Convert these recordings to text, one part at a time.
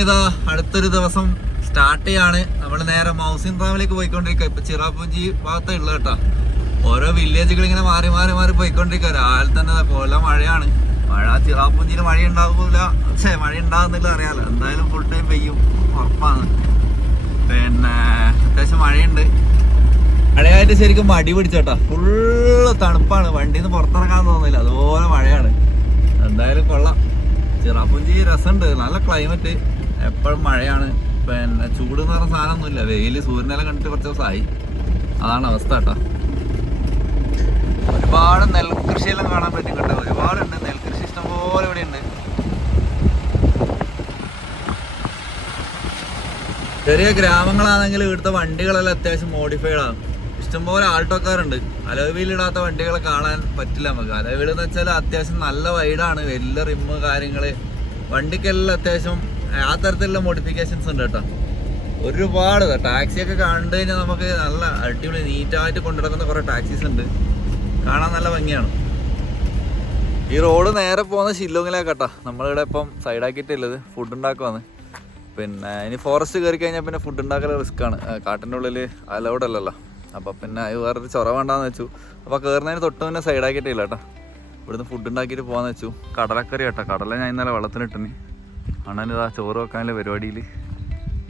നമ്മളിതാ അടുത്തൊരു ദിവസം സ്റ്റാർട്ട് ചെയ്യാണ്. നമ്മൾ നേരെ മൗസിൻ റാമിലേക്ക് പോയിക്കൊണ്ടിരിക്കുക. ഇപ്പൊ ചിറാപ്പുഞ്ചി ഭാഗത്തേ ഉള്ളത് കേട്ടോ. ഓരോ വില്ലേജുകൾ ഇങ്ങനെ മാറി മാറി മാറി പോയിക്കൊണ്ടിരിക്കുക. രാവിലെ തന്നെ കൊല്ല മഴയാണ്. മഴ ചിറാപ്പുഞ്ചിയിൽ മഴ ഉണ്ടാകൂല, പക്ഷേ മഴ ഉണ്ടാകുന്നില്ല അറിയാലോ. എന്തായാലും ഫുൾ ടൈം പെയ്യും ഉറപ്പാണ്. പിന്നെ അത്യാവശ്യം മഴയുണ്ട്. മഴയായിട്ട് ശരിക്കും മടി പിടിച്ചോട്ടാ. ഫുള്ള് തണുപ്പാണ്, വണ്ടിയിൽ നിന്ന് പുറത്തിറങ്ങാൻ തോന്നുന്നില്ല, അതുപോലെ മഴയാണ്. എന്തായാലും കൊള്ളാം. ചിറാപ്പുഞ്ചി രസമുണ്ട്, നല്ല ക്ലൈമറ്റ്, എപ്പോഴും മഴയാണ്. പിന്നെ ചൂട് എന്ന് പറഞ്ഞ സാധനമൊന്നുമില്ല. വെയിൽ സൂര്യനെല്ലാം കണ്ടിട്ട് കുറച്ച് ദിവസമായി, അതാണ് അവസ്ഥ കേട്ടോ. ഒരുപാട് നെൽകൃഷിയെല്ലാം കാണാൻ പറ്റും കേട്ടോ. ഒരുപാടുണ്ട് നെൽകൃഷി, ഇഷ്ടംപോലെ ഇവിടെ ഉണ്ട്. ചെറിയ ഗ്രാമങ്ങളാണെങ്കിൽ ഇവിടുത്തെ വണ്ടികളെല്ലാം അത്യാവശ്യം മോഡിഫൈഡ് ആണ്. ഇഷ്ടംപോലെ ആൾട്ടോക്കാരുണ്ട്. അലോവീലിടാത്ത വണ്ടികളെ കാണാൻ പറ്റില്ല നമുക്ക്. അലോവീൽ എന്ന് വെച്ചാൽ അത്യാവശ്യം നല്ല വൈഡാണ്, വലിയ റിമ്മ് കാര്യങ്ങള്, വണ്ടിക്കെല്ലാം അത്യാവശ്യം ആ തരത്തിലുള്ള മോഡിഫിക്കേഷൻസ് ഉണ്ട് കേട്ടോ. ഒരുപാട് ടാക്സിയൊക്കെ കണ്ടു കഴിഞ്ഞാൽ നമുക്ക് നല്ല അടിപൊളി നീറ്റായിട്ട് കൊണ്ടുനടക്കുന്ന കുറേ ടാക്സീസ് ഉണ്ട്, കാണാൻ നല്ല ഭംഗിയാണ്. ഈ റോഡ് നേരെ പോകുന്ന ഷില്ലോങ്ങിലേക്കാട്ടോ. നമ്മളിവിടെ ഇപ്പം സൈഡാക്കിയിട്ടുള്ളത് ഫുഡ് ഉണ്ടാക്കുവാണ്. പിന്നെ ഇനി ഫോറസ്റ്റ് കയറി കഴിഞ്ഞാൽ പിന്നെ ഫുഡ് ഉണ്ടാക്കൽ റിസ്ക്കാണ്, കാട്ടിൻ്റെ ഉള്ളിൽ അലൗഡ് അല്ലല്ലോ. അപ്പോൾ പിന്നെ അത് വേറൊരു ചൊറ വേണ്ടാന്ന് വെച്ചു. അപ്പോൾ കയറുന്നതിന് തൊട്ട് പിന്നെ സൈഡാക്കിയിട്ടില്ല കേട്ടോ. ഇവിടുന്ന് ഫുഡ് ഉണ്ടാക്കിയിട്ട് പോകാമെന്ന് വെച്ചു. കടലക്കറി കേട്ടോ. കടല ഞാൻ ഇന്നലെ വെള്ളത്തിലിട്ടിന്. അണ്ണനിതാ ചോറ് വെക്കാനുള്ള പരിപാടിയിൽ.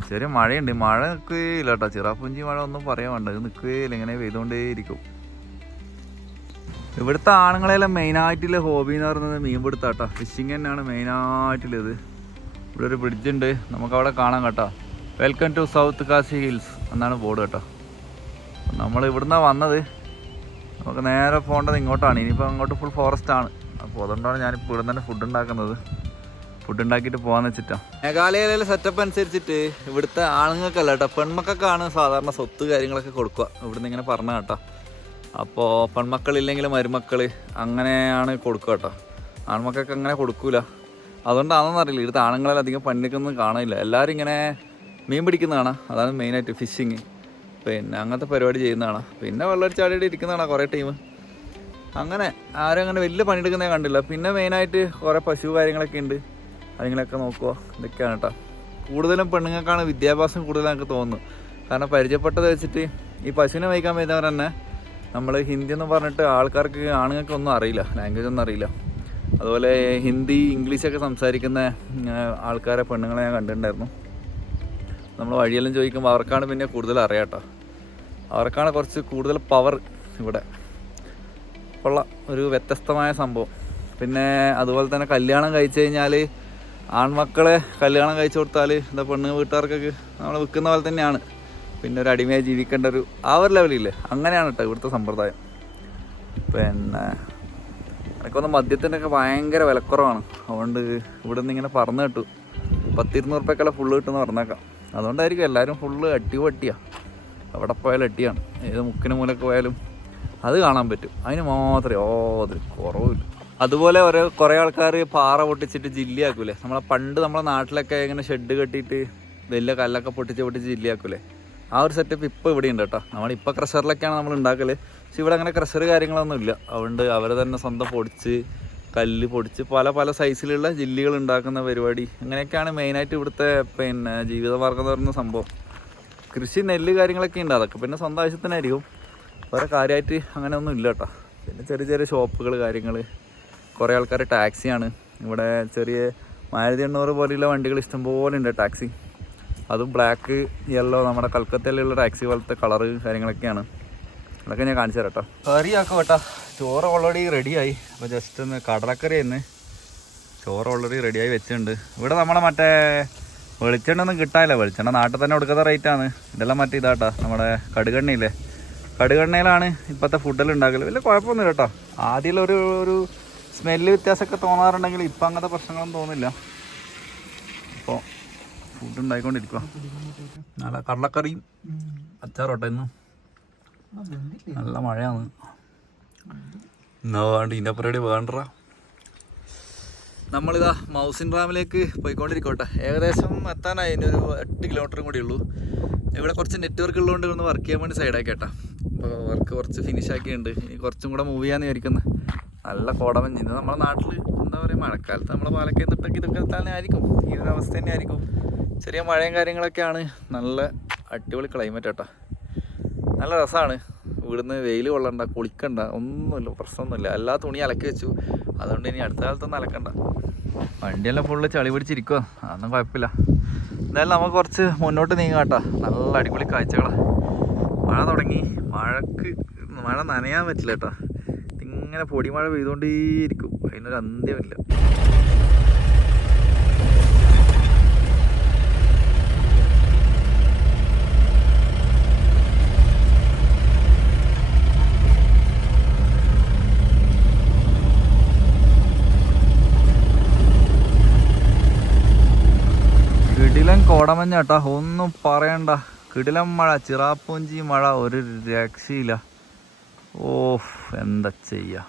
ചെറിയ മഴയുണ്ട്, മഴ നിൽക്കുകയില്ല കേട്ടോ. ചിറാപ്പുഞ്ചി മഴ ഒന്നും പറയാൻ വേണ്ട, ഇത് നിൽക്കുകയില്ല, ഇങ്ങനെ പെയ്തുകൊണ്ടേയിരിക്കും. ഇവിടുത്തെ ആണുങ്ങളെല്ലാം മെയിനായിട്ടുള്ള ഹോബി എന്ന് പറയുന്നത് മീൻ പിടുത്തം കേട്ടോ. ഫിഷിങ് തന്നെയാണ് മെയിനായിട്ടുള്ളത്. ഇവിടെ ഒരു ബ്രിഡ്ജുണ്ട്, നമുക്കവിടെ കാണാം കേട്ടോ. Welcome to South Kashi Hills എന്നാണ് ബോർഡ് കേട്ടോ. നമ്മൾ ഇവിടുന്നാണ് വന്നത്, നമുക്ക് നേരെ പോകേണ്ടത് ഇങ്ങോട്ടാണ്. ഇനിയിപ്പോൾ അങ്ങോട്ട് ഫുൾ ഫോറസ്റ്റ് ആണ്. അപ്പോൾ അതുകൊണ്ടാണ് ഞാനിപ്പോൾ ഇവിടെ തന്നെ ഫുഡ് ഉണ്ടാക്കുന്നത്. ഫുഡ് ഉണ്ടാക്കിയിട്ട് പോകാമെന്ന് വെച്ചിട്ടാണ്. മേഘാലയയിലെ സെറ്റപ്പ് അനുസരിച്ചിട്ട് ഇവിടുത്തെ ആണുങ്ങൾക്കല്ല കേട്ടോ, പെൺമക്കൾക്കാണ് സാധാരണ സ്വത്ത് കാര്യങ്ങളൊക്കെ കൊടുക്കുക. ഇവിടുന്ന് ഇങ്ങനെ പറഞ്ഞ കേട്ടോ. അപ്പോൾ പെൺമക്കളില്ലെങ്കിൽ മരുമക്കൾ അങ്ങനെയാണ് കൊടുക്കുക കേട്ടോ. ആൺമക്കൾക്ക് അങ്ങനെ കൊടുക്കൂല. അതുകൊണ്ടാണെന്ന് അറിയില്ല, ഇവിടുത്തെ ആണുങ്ങളെല്ലാം അധികം പണിക്കൊന്നും കാണില്ല. എല്ലാവരും ഇങ്ങനെ മീൻ പിടിക്കുന്നതാണ്, അതാണ് മെയിനായിട്ട് ഫിഷിങ്. പിന്നെ അങ്ങനത്തെ പരിപാടി ചെയ്യുന്നതാണ്. പിന്നെ വെള്ളടിച്ചാടിയിട്ട് ഇരിക്കുന്നതാണ് കുറേ ടീം. അങ്ങനെ ആരും അങ്ങനെ വലിയ പണിയെടുക്കുന്നേ കണ്ടില്ല. പിന്നെ മെയിനായിട്ട് കുറേ പശു കാര്യങ്ങളൊക്കെ ഉണ്ട്, അതിങ്ങളൊക്കെ നോക്കുക, ഇതൊക്കെയാണ് കേട്ടോ. കൂടുതലും പെണ്ണുങ്ങൾക്കാണ് വിദ്യാഭ്യാസം കൂടുതലും എനിക്ക് തോന്നുന്നു. കാരണം പരിചയപ്പെട്ടത് വെച്ചിട്ട് ഈ പശുവിനെ വഹിക്കാൻ വരുന്നവർ തന്നെ നമ്മൾ ഹിന്ദി എന്ന് പറഞ്ഞിട്ട് ആൾക്കാർക്ക് ആണുങ്ങൾക്ക് ഒന്നും അറിയില്ല, ലാംഗ്വേജ് ഒന്നും അറിയില്ല. അതുപോലെ ഹിന്ദി ഇംഗ്ലീഷൊക്കെ സംസാരിക്കുന്ന ആൾക്കാരെ പെണ്ണുങ്ങളെ ഞാൻ കണ്ടിട്ടുണ്ടായിരുന്നു. നമ്മൾ വഴിയെല്ലാം ചോദിക്കുമ്പോൾ അവർക്കാണ് പിന്നെ കൂടുതൽ അറിയാം കേട്ടോ. അവർക്കാണ് കുറച്ച് കൂടുതൽ പവർ ഇവിടെ ഉള്ള ഒരു വ്യത്യസ്തമായ സംഭവം. പിന്നെ അതുപോലെ തന്നെ കല്യാണം കഴിച്ചു കഴിഞ്ഞാൽ ആൺമക്കളെ കല്യാണം കഴിച്ചു കൊടുത്താൽ എന്താ പെണ്ണ് വീട്ടുകാർക്കൊക്കെ നമ്മൾ വിൽക്കുന്ന പോലെ തന്നെയാണ്. പിന്നെ ഒരു അടിമയായി ജീവിക്കേണ്ട ഒരു ആ ഒരു ലെവലില്ലേ, അങ്ങനെയാണ് കേട്ടോ ഇവിടുത്തെ സമ്പ്രദായം. പിന്നെ എനിക്കൊന്ന് മദ്യത്തിനൊക്കെ ഭയങ്കര വിലക്കുറവാണ്. അതുകൊണ്ട് ഇവിടെ നിന്ന് ഇങ്ങനെ പറഞ്ഞു കേട്ടു 100-200 റുപ്യക്കെല്ലാം ഫുള്ള് കിട്ടുമെന്ന് പറഞ്ഞേക്കാം. അതുകൊണ്ടായിരിക്കും എല്ലാവരും ഫുള്ള് അട്ടിയാണ്. അവിടെ പോയാലും അട്ടിയാണ്. ഏത് മുക്കിന് മൂലക്ക് പോയാലും അത് കാണാൻ പറ്റും. അതിന് മാത്രമേ യാതൊരു കുറവില്ല. അതുപോലെ കുറേ ആൾക്കാർ പാറ പൊട്ടിച്ചിട്ട് ജില്ലയാക്കൂലേ. നമ്മളെ നാട്ടിലൊക്കെ ഇങ്ങനെ ഷെഡ് കെട്ടിയിട്ട് വലിയ കല്ലൊക്കെ പൊട്ടിച്ച് ജില്ലയാക്കൂലേ, ആ ഒരു സെറ്റപ്പ് ഇപ്പോൾ ഇവിടെ ഉണ്ട് കേട്ടോ. നമ്മളിപ്പോൾ ക്രഷറിലൊക്കെയാണ് നമ്മൾ ഉണ്ടാക്കൽ. പക്ഷെ ഇവിടെ അങ്ങനെ ക്രഷർ കാര്യങ്ങളൊന്നും ഇല്ല. അതുകൊണ്ട് അവർ തന്നെ സ്വന്തം പൊടിച്ച് കല്ല് പൊടിച്ച് പല പല സൈസിലുള്ള ജില്ലികൾ ഉണ്ടാക്കുന്ന പരിപാടി, അങ്ങനെയൊക്കെയാണ് മെയിനായിട്ട് ഇവിടുത്തെ പിന്നെ ജീവിതമാർഗ്ഗം എന്ന് പറയുന്ന സംഭവം. കൃഷി നെല്ല് കാര്യങ്ങളൊക്കെ ഉണ്ട്, അതൊക്കെ പിന്നെ സ്വന്തം ആവശ്യത്തിനായിരിക്കും. വേറെ കാര്യമായിട്ട് അങ്ങനെ ഒന്നും ഇല്ല കേട്ടോ. പിന്നെ ചെറിയ ചെറിയ ഷോപ്പുകൾ കാര്യങ്ങൾ, കുറേ ആൾക്കാർ ടാക്സിയാണ് ഇവിടെ. ചെറിയ മാരുതി 800 പോലെയുള്ള വണ്ടികൾ ഇഷ്ടംപോലെ ഉണ്ട് ടാക്സി. അതും ബ്ലാക്ക് യെല്ലോ, നമ്മുടെ കൽക്കത്തയിലുള്ള ടാക്സി പോലത്തെ കളറ് കാര്യങ്ങളൊക്കെയാണ്. അതൊക്കെ ഞാൻ കാണിച്ചു തരാം കേട്ടോ. കറിയാക്കും കേട്ടോ. ചോറ് ഓൾറെഡി റെഡിയായി. അപ്പോൾ ജസ്റ്റ് ഒന്ന് കടലക്കറി തന്നെ, ചോറ് ഓൾറെഡി റെഡിയായി വെച്ചിട്ടുണ്ട്. ഇവിടെ നമ്മളെ മറ്റേ വെളിച്ചെണ്ണ ഒന്നും കിട്ടാനില്ല. വെളിച്ചെണ്ണ നാട്ടിൽ തന്നെ കൊടുക്കുന്ന റേറ്റാണ്. ഇതെല്ലാം മറ്റേ ഇതാട്ടോ, നമ്മുടെ കടുകെണ്ണയില്ലേ, കടുകെണ്ണയിലാണ് ഇപ്പോഴത്തെ ഫുഡെല്ലാം ഉണ്ടാക്കൽ. വലിയ കുഴപ്പമൊന്നുമില്ല കേട്ടോ. ആദ്യം ഒരു സ്മെല്ല് വ്യത്യാസമൊക്കെ തോന്നാറുണ്ടെങ്കിൽ ഇപ്പം അങ്ങനത്തെ പ്രശ്നങ്ങളൊന്നും തോന്നില്ല. അപ്പോൾ ഫുഡ് ഉണ്ടായിക്കൊണ്ടിരിക്കുക. നല്ല കടലക്കറിയും അച്ചാറോട്ടെ. ഇന്ന് നല്ല മഴയാണ്. എന്നാ വേണ്ട ഇതിൻ്റെ പരിപാടി വേണ്ട. നമ്മളിതാ മൗസിൻ റാമിലേക്ക് പോയിക്കൊണ്ടിരിക്കട്ടെ. ഏകദേശം എത്താനായി, ഇനി ഒരു 8 കിലോമീറ്ററും കൂടി ഉള്ളൂ. ഇവിടെ കുറച്ച് നെറ്റ്വർക്ക് ഉള്ളതുകൊണ്ട് ഇവിടുന്ന് വർക്ക് ചെയ്യാൻ വേണ്ടി സൈഡാക്കി കേട്ടോ. അപ്പോൾ വർക്ക് കുറച്ച് ഫിനിഷ് ആക്കിയിട്ടുണ്ട്. ഇനി കുറച്ചും കൂടെ മൂവ് ചെയ്യാമെന്ന് വിചാരിക്കുന്നത്. നല്ല കോടമഞ്ഞ്. ഇത് നമ്മുടെ നാട്ടിൽ എന്താ പറയുക, മഴക്കാലത്ത് നമ്മുടെ പാലക്കയം തൊട്ടൊക്കെ ഇതൊക്കെ തന്നെ ആയിരിക്കും, ഈ ഒരു അവസ്ഥ തന്നെ ആയിരിക്കും. ചെറിയ മഴയും കാര്യങ്ങളൊക്കെയാണ്. നല്ല അടിപൊളി ക്ലൈമറ്റ് കേട്ടോ. നല്ല രസമാണ്. ഇവിടുന്ന് വെയിൽ കൊള്ളണ്ട, കുളിക്കണ്ട, ഒന്നുമില്ല, പ്രശ്നമൊന്നുമില്ല. എല്ലാ തുണി അലക്കി വെച്ചു. അതുകൊണ്ട് ഇനി അടുത്ത കാലത്തൊന്നും അലക്കണ്ട. വണ്ടിയെല്ലാം ഫുള്ള് ചളി പിടിച്ചിരിക്കുമോ, അതൊന്നും കുഴപ്പമില്ല. എന്തായാലും നമുക്ക് കുറച്ച് മുന്നോട്ട് നീങ്ങാം കേട്ടോ. നല്ല അടിപൊളി കാഴ്ചകളാണ്. മഴ തുടങ്ങി. മഴ നനയാൻ പറ്റില്ല കേട്ടോ. ഇങ്ങനെ പൊടിമഴ പെയ്തുകൊണ്ടേയിരിക്കും, അതിനൊരു അന്ത്യമില്ല. കിടിലൻ കോടമഞ്ഞ കേട്ടോ, ഒന്നും പറയണ്ട. കിടിലൻ മഴ, ചിറാപ്പൂഞ്ചി മഴ, ഒരു രക്ഷയില്ല. ഓഫ്, എന്താ ചെയ്യാ.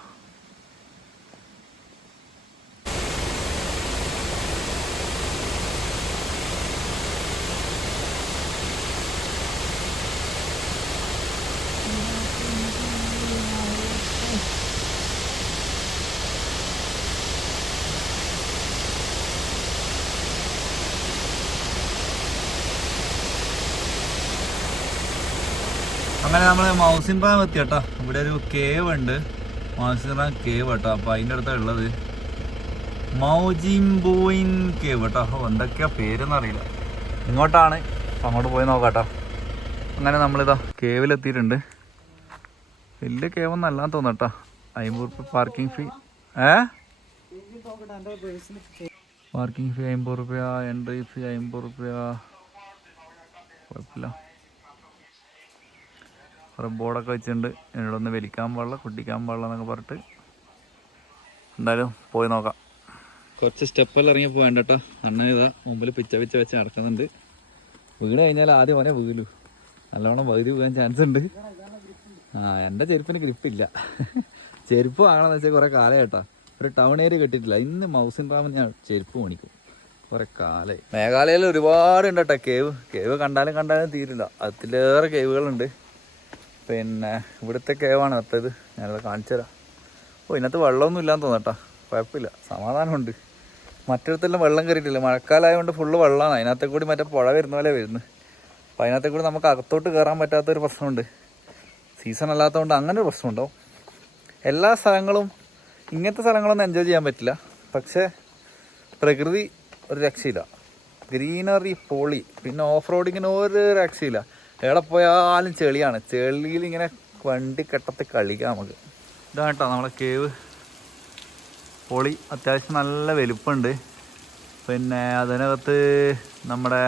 അങ്ങനെ നമ്മൾ മൗസിൻ റാം എത്തി കേട്ടോ. ഇവിടെ ഒരു കേവ് ഉണ്ട്, മൗസിൻ റാം കേവ് കേട്ടോ. അപ്പോൾ അതിൻ്റെ അടുത്താണ് ഉള്ളത്. മൗജിംബോയിൻ കേവ് കേട്ടോ. എന്തൊക്കെയാ പേരൊന്നും അറിയില്ല. ഇങ്ങോട്ടാണ്, അങ്ങോട്ട് പോയി നോക്കാം കേട്ടോ. അങ്ങനെ നമ്മളിതാ കേവിലെത്തിയിട്ടുണ്ട്. വലിയ കേവൊന്നും അല്ലാന്ന് തോന്നുന്നു കേട്ടോ. 50 രൂപ പാർക്കിംഗ് ഫീ. പാർക്കിംഗ് ഫീ 50 രൂപ, എൻട്രി ഫീ 50 രൂപ. കുഴപ്പമില്ല. കുറേ ബോർഡൊക്കെ വെച്ചിട്ടുണ്ട്. ഇവിടെ ഒന്ന് വലിക്കാൻ പാടില്ല, കുട്ടിക്കാൻ പാടില്ല എന്നൊക്കെ പറഞ്ഞിട്ട്. എന്തായാലും പോയി നോക്കാം. കുറച്ച് സ്റ്റെപ്പെല്ലാം ഇറങ്ങിയപ്പോൾ വേണ്ട കേട്ടോ. അണ്ണ ഇതാ മുമ്പിൽ പിച്ച വെച്ച് നടക്കുന്നുണ്ട്. വീണ് കഴിഞ്ഞാൽ ആദ്യം ഓനെ വീലു, നല്ലോണം വൈദ്യുതി വീഴാൻ ചാൻസ് ഉണ്ട്. എൻ്റെ ചെരുപ്പിന് ഗ്രിപ്പില്ല. ചെരുപ്പ് വാങ്ങണമെന്ന് വെച്ചാൽ കുറേ കാലം കേട്ടോ. ഒരു ടൗൺ ഏരിയ കെട്ടിയിട്ടില്ല. ഇന്ന് മൗസിൻ റാമിന് ഞാൻ ചെരുപ്പ് മേടിക്കും. കുറേ കാലമായി. മേഘാലയയിൽ ഒരുപാട് ഉണ്ട് കേട്ടോ കേവ് കണ്ടാലും തീരില്ല. അതിലേറെ കേവുകളുണ്ട്. പിന്നെ ഇവിടുത്തെ കേവാണ് അത്തത്. ഞാനത് കാണിച്ചു തരാം. ഇതിനകത്ത് വെള്ളമൊന്നും ഇല്ലാന്ന് തോന്നട്ടോ. കുഴപ്പമില്ല, സമാധാനമുണ്ട്. മറ്റിടത്തെല്ലാം വെള്ളം കയറിയിട്ടില്ല. മഴക്കാലമായതുകൊണ്ട് ഫുള്ള് വെള്ളമാണ്. അതിനകത്തെ കൂടി മറ്റേ പുഴ വരുന്ന പോലെ വരുന്നത്. അപ്പോൾ അതിനകത്തെ കൂടി നമുക്ക് അകത്തോട്ട് കയറാൻ പറ്റാത്തൊരു പ്രശ്നമുണ്ട്. സീസൺ അല്ലാത്തതുകൊണ്ട് അങ്ങനെ ഒരു പ്രശ്നമുണ്ടാവും. എല്ലാ സ്ഥലങ്ങളും ഇങ്ങനത്തെ സ്ഥലങ്ങളൊന്നും എൻജോയ് ചെയ്യാൻ പറ്റില്ല. പക്ഷേ പ്രകൃതി ഒരു രക്ഷയില്ല. ഗ്രീനറി പൊളി. പിന്നെ ഓഫ് റോഡിങ്ങിന് ഒരു രക്ഷയില്ല. എവിടെ പോയാലും ചെളിയാണ്. ചെളിയിൽ ഇങ്ങനെ വണ്ടി കെട്ടത്ത് കളിക്കാം നമുക്ക്. ഇതാണ് കേട്ടോ നമ്മളെ കേവ്. പൊളി. അത്യാവശ്യം നല്ല വലുപ്പമുണ്ട്. പിന്നെ അതിനകത്ത് നമ്മുടെ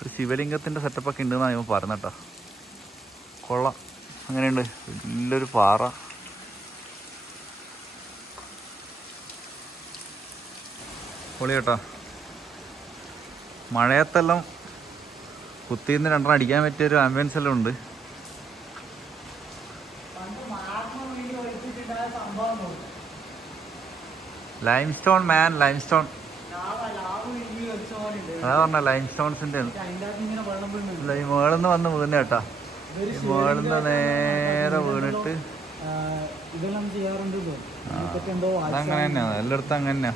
ഒരു ശിവലിംഗത്തിൻ്റെ സെറ്റപ്പൊക്കെ ഉണ്ടെന്നാണ് ഇവൻ പറഞ്ഞത് കേട്ടോ. കൊള്ളാം. അങ്ങനെയുണ്ട്. വലിയൊരു പാറ. പൊളി കേട്ടോ. മഴയത്തെല്ലാം കുത്തിന്ന് രണ്ടെണ്ണം അടിക്കാൻ പറ്റിയൊരു ആംബിയൻസ് എല്ലാം ഉണ്ട്. ലൈംസ്റ്റോൺ മാൻ, ലൈംസ്റ്റോൺ. അതാ പറഞ്ഞ ലൈംസ്റ്റോൺസിന്റെ ഈ മേളിന്ന് വന്ന് വീഴുന്ന കേട്ടാ. മേളിന്ന് നേരെ വീണിട്ട് അതങ്ങനെ തന്നെയാണ് എല്ലായിടത്തും അങ്ങനെ തന്നെയാ.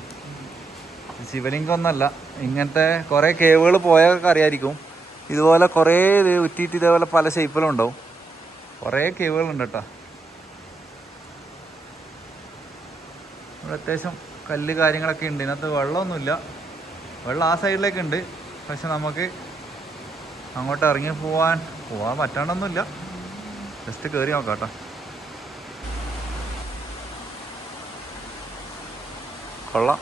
ശിവലിംഗം ഒന്നല്ല. ഇങ്ങനത്തെ കുറെ കേവുകൾ പോയൊക്കെ അറിയായിരിക്കും. ഇതുപോലെ കുറേ ഉറ്റിയിട്ട് ഇതേപോലെ പല ഷേപ്പിലും ഉണ്ടാവും. കുറേ കേവുകളുണ്ട് കേട്ടോ. ഇവിടെ അത്യാവശ്യം കല്ല് കാര്യങ്ങളൊക്കെ ഉണ്ട്. ഇതിനകത്ത് വെള്ളമൊന്നുമില്ല. വെള്ളം ആ സൈഡിലേക്ക് ഉണ്ട്. പക്ഷെ നമുക്ക് അങ്ങോട്ട് ഇറങ്ങി പോവാൻ പറ്റാണ്ടൊന്നുമില്ല. ജസ്റ്റ് കയറി നോക്കാം കേട്ടോ. കൊള്ളാം.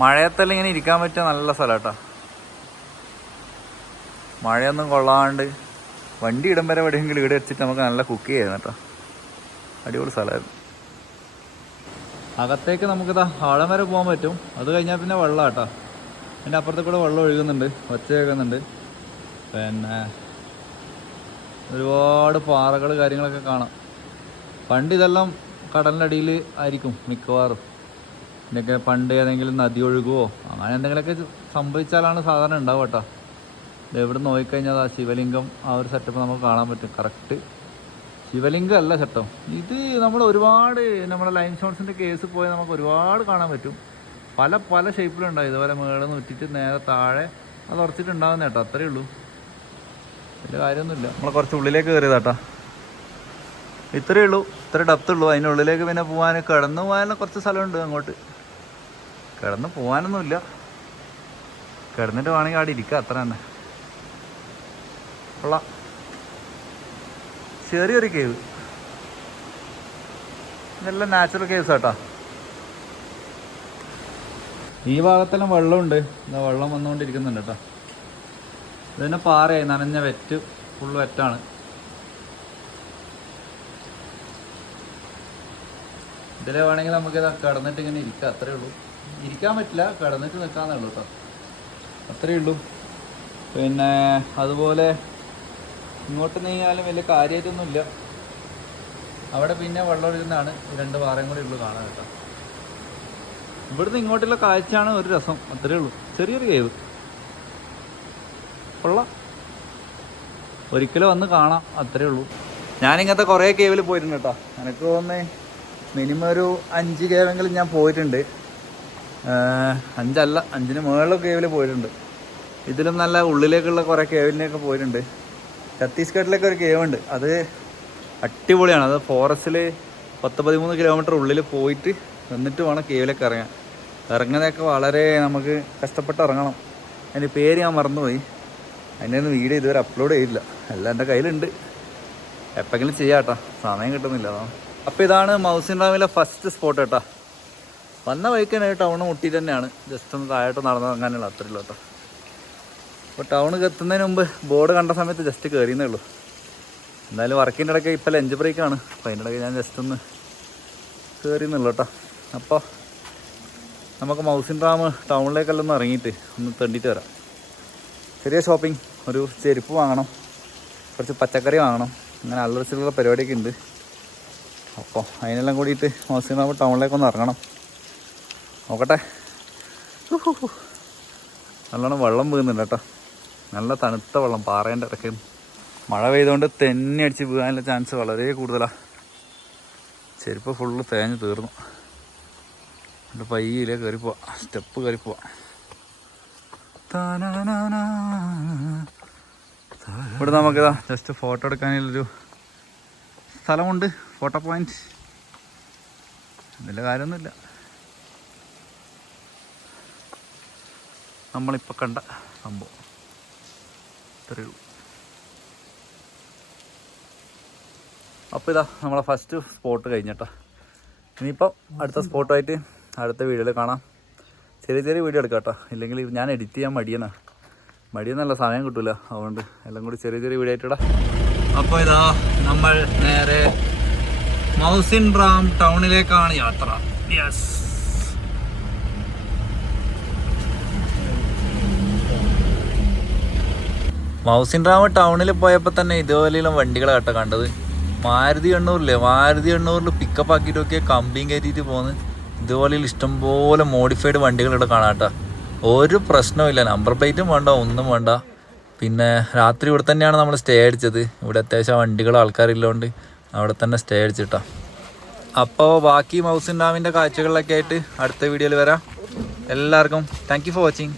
മഴയത്തെല്ലാം ഇങ്ങനെ ഇരിക്കാൻ പറ്റിയ നല്ല സ്ഥലം കേട്ടോ. മഴയൊന്നും കൊള്ളാണ്ട് വണ്ടി ഇടം വരെ എവിടെയെങ്കിലും ഇവിടെ വെച്ചിട്ട് നമുക്ക് നല്ല കുക്ക് ചെയ്യായിരുന്നു കേട്ടോ. അടിപൊളി സ്ഥലമായിരുന്നു. അകത്തേക്ക് നമുക്കിതാ ആഴം വരെ പോകാൻ പറ്റും. അത് കഴിഞ്ഞാൽ പിന്നെ വെള്ളം കേട്ടോ. അതിൻ്റെ അപ്പുറത്ത് കൂടെ വെള്ളം ഒഴുകുന്നുണ്ട്, ഒച്ച കേൾക്കുന്നുണ്ട്. പിന്നെ ഒരുപാട് പാറകൾ കാര്യങ്ങളൊക്കെ കാണാം. പണ്ട് ഇതെല്ലാം കടലിൻ്റെ അടിയിൽ ആയിരിക്കും മിക്കവാറും. ഇതിൻ്റെയൊക്കെ പണ്ട് ഏതെങ്കിലും നദി ഒഴുകുമോ അങ്ങനെ എന്തെങ്കിലുമൊക്കെ സംഭവിച്ചാലാണ് സാധാരണ ഉണ്ടാവുക കേട്ടോ. എവിടെ നോക്കിക്കഴിഞ്ഞാൽ ആ ശിവലിംഗം ആ ഒരു സെറ്റപ്പ് നമുക്ക് കാണാൻ പറ്റും. കറക്റ്റ് ശിവലിംഗം അല്ല ചട്ടം. ഇത് നമ്മൾ ഒരുപാട് നമ്മുടെ ലൈം സ്റ്റോൺസിൻ്റെ കേസ് പോയാൽ നമുക്ക് ഒരുപാട് കാണാൻ പറ്റും. പല ഷേപ്പിലുണ്ടാവും. ഇതുപോലെ മേളിൽ നിന്ന് ഇട്ടിട്ട് നേരെ താഴെ അത് ഉറച്ചിട്ടുണ്ടാകുന്ന കേട്ടോ, അത്രയേ ഉള്ളൂ, വലിയ കാര്യമൊന്നുമില്ല. നമ്മൾ കുറച്ച് ഉള്ളിലേക്ക് കയറിയതാട്ടാ, ഇത്രയേ ഉള്ളൂ, ഇത്ര ഡെപ്തുള്ളൂ. അതിനുള്ളിലേക്ക് പിന്നെ പോകാൻ കിടന്നു പോകാനുള്ള കുറച്ച് സ്ഥലമുണ്ട്. അങ്ങോട്ട് കിടന്ന് പോകാനൊന്നുമില്ല, കിടന്നിട്ട് വേണമെങ്കിൽ അവിടെ ഇരിക്കുക, അത്ര തന്നെ. ഉള്ള ചെറിയൊരു കേവ്, ഇതെല്ലാം നാച്ചുറൽ കേവ്സ് ആട്ടാ. ഈ ഭാഗത്തെല്ലാം വെള്ളമുണ്ട്, എന്താ വെള്ളം വന്നുകൊണ്ടിരിക്കുന്നുണ്ട് കേട്ടോ. ഇതന്നെ പാറയായി, നനഞ്ഞ വെറ്റ്, ഫുള്ള് വെറ്റാണ്. ഇതിൽ വേണമെങ്കിൽ നമുക്കിത് കിടന്നിട്ട് ഇങ്ങനെ ഇരിക്കാം, അത്രയേ ഉള്ളൂ. ഇരിക്കാൻ പറ്റില്ല, കിടന്നിട്ട് നിൽക്കാന്നേ ഉള്ളൂ കേട്ടോ, അത്രയേ ഉള്ളൂ. പിന്നെ അതുപോലെ ഇങ്ങോട്ട് നീങ്ങിയാലും വലിയ കാര്യമായിട്ടൊന്നുമില്ല. അവിടെ പിന്നെ വെള്ളം ഒഴുകുന്നതാണ്, ഈ 2 പാറയും കൂടി ഉള്ളു കാണാൻ കേട്ടോ. ഇവിടുന്ന് ഇങ്ങോട്ടുള്ള കാഴ്ചയാണ് ഒരു രസം, അത്രയേ ഉള്ളൂ. ചെറിയൊരു കേവ് കൊള്ളാം, ഒരിക്കലും വന്ന് കാണാം, അത്രയേ ഉള്ളൂ. ഞാനിങ്ങനത്തെ കുറേ കേവിൽ പോയിട്ടുണ്ട് കേട്ടോ. എനിക്ക് തോന്നുന്നത് മിനിമം ഒരു 5 കേവെങ്കിലും ഞാൻ പോയിട്ടുണ്ട്. 5 അല്ല, 5ന് മുകളിൽ കേവിൽ പോയിട്ടുണ്ട്. ഇതിലും നല്ല ഉള്ളിലേക്കുള്ള കുറേ കേവിലേക്ക് പോയിട്ടുണ്ട്. ഛത്തീസ്ഗഡിലൊക്കെ ഒരു കേവുണ്ട്, അത് അടിപൊളിയാണ്. അത് ഫോറസ്റ്റിൽ 10-13 കിലോമീറ്റർ ഉള്ളിൽ പോയിട്ട് എന്നിട്ട് വേണം കേവിലേക്ക് ഇറങ്ങാൻ. ഇറങ്ങുന്നതൊക്കെ വളരെ നമുക്ക് കഷ്ടപ്പെട്ട് ഇറങ്ങണം. അതിൻ്റെ പേര് ഞാൻ മറന്നുപോയി, അതിൻ്റെ ഒന്നും വീഡിയോ ഇതുവരെ അപ്ലോഡ് ചെയ്തില്ല. എല്ലാം എൻ്റെ കയ്യിലുണ്ട്, എപ്പോഴെങ്കിലും ചെയ്യാം കേട്ടോ, സമയം കിട്ടുന്നില്ല അതാണ്. അപ്പോൾ ഇതാണ് മൗസിൻ റാമിലെ ഫസ്റ്റ് സ്പോട്ട് കേട്ടോ. വന്ന വഴിക്കാണ് ടൗൺ മുട്ടിയിട്ട് തന്നെയാണ്, ജസ്റ്റ് ഒന്ന് താഴോട്ട് നടന്ന് അങ്ങനെയുള്ള അത്രയുള്ളൂ കേട്ടോ. അപ്പോൾ ടൗൺ എത്തുന്നതിന് മുമ്പ് ബോർഡ് കണ്ട സമയത്ത് ജസ്റ്റ് കയറിയെന്നേ ഉള്ളൂ. എന്തായാലും വർക്കിൻ്റെ ഇടയ്ക്ക് ഇപ്പോൾ ലഞ്ച് ബ്രേക്കാണ്, അപ്പോൾ അതിൻ്റെ ഇടയ്ക്ക് ഞാൻ ജസ്റ്റ് ഒന്ന് കയറിയെന്നുള്ളൂ കേട്ടോ. അപ്പോൾ നമുക്ക് മൗസിൻ റാം ടൗണിലേക്കെല്ലാം ഒന്ന് ഇറങ്ങിയിട്ട് ഒന്ന് തെണ്ടിയിട്ട് വരാം. ചെറിയ ഷോപ്പിംഗ്, ഒരു ചെരുപ്പ് വാങ്ങണം, കുറച്ച് പച്ചക്കറി വാങ്ങണം, അങ്ങനെ അല്ലറച്ചിലുള്ള പരിപാടിയൊക്കെ ഉണ്ട്. അപ്പോൾ അതിനെല്ലാം കൂടിയിട്ട് മൗസിൻ റാം ടൗണിലേക്കൊന്ന് ഇറങ്ങണം. നോക്കട്ടെ, നല്ലോണം വെള്ളം വീഴുന്നുണ്ട് കേട്ടോ, നല്ല തണുത്ത വെള്ളം, പാറേൻ്റെ ഇടയ്ക്ക്. മഴ പെയ്തുകൊണ്ട് തെന്നി അടിച്ച് വീഴാനുള്ള ചാൻസ് വളരെ കൂടുതലാണ്. ചെരുപ്പ് ഫുള്ള് തേഞ്ഞ് തീർന്നു. എന്നിട്ട് പയ്യിലേ കയറിപ്പോവാം, സ്റ്റെപ്പ് കയറിപ്പോവാം. ഇവിടെ നമുക്കിതാ ജസ്റ്റ് ഫോട്ടോ എടുക്കാനുള്ളൊരു സ്ഥലമുണ്ട്, ഫോട്ടോ പോയിന്റ്. വലിയ കാര്യമൊന്നുമില്ല, നമ്മളിപ്പോൾ കണ്ട സംഭവം ഇത്രയേ ഉള്ളൂ. അപ്പോൾ ഇതാ നമ്മളെ ഫസ്റ്റ് സ്പോട്ട് കഴിഞ്ഞിട്ടോ. ഇനിയിപ്പം അടുത്ത സ്പോട്ടായിട്ട് അടുത്ത വീഡിയോയിൽ കാണാം. ചെറിയ ചെറിയ വീഡിയോ എടുക്കാം കേട്ടോ, ഇല്ലെങ്കിൽ ഞാൻ എഡിറ്റ് ചെയ്യാൻ മടിയെന്നല്ല, സമയം കിട്ടില്ല. അതുകൊണ്ട് എല്ലാം കൂടി ചെറിയ ചെറിയ വീഡിയോ ആയിട്ടിടാം. അപ്പോൾ ഇതാ നമ്മൾ നേരെ മൗസിൻ റാം ടൗണിലേക്കാണ് യാത്ര. യെസ്, മൗസിൻ റാം ടൗണിൽ പോയപ്പോൾ തന്നെ ഇതുപോലെയുള്ള വണ്ടികളെ കേട്ടോ കണ്ടത്. മാരുതി 800 പിക്കപ്പ് ആക്കിയിട്ട് നോക്കിയ കമ്പിയും കയറ്റിയിട്ട് പോകുന്നത്. ഇതുപോലെയുള്ള ഇഷ്ടംപോലെ മോഡിഫൈഡ് വണ്ടികൾ ഇവിടെ കാണാം കേട്ടോ. ഒരു പ്രശ്നവുമില്ല, നമ്പർ പ്ലേറ്റും വേണ്ട, ഒന്നും വേണ്ട. പിന്നെ രാത്രി ഇവിടെ തന്നെയാണ് നമ്മൾ സ്റ്റേ അടിച്ചത്. ഇവിടെ അത്യാവശ്യം വണ്ടികൾ ആൾക്കാരില്ലോണ്ട് അവിടെ തന്നെ സ്റ്റേ അടിച്ചിട്ടാ. അപ്പോൾ ബാക്കി മൗസിൻ റാമിൻ്റെ കാഴ്ചകളിലൊക്കെ ആയിട്ട് അടുത്ത വീഡിയോയിൽ വരാം. എല്ലാവർക്കും താങ്ക് യു ഫോർ വാച്ചിങ്.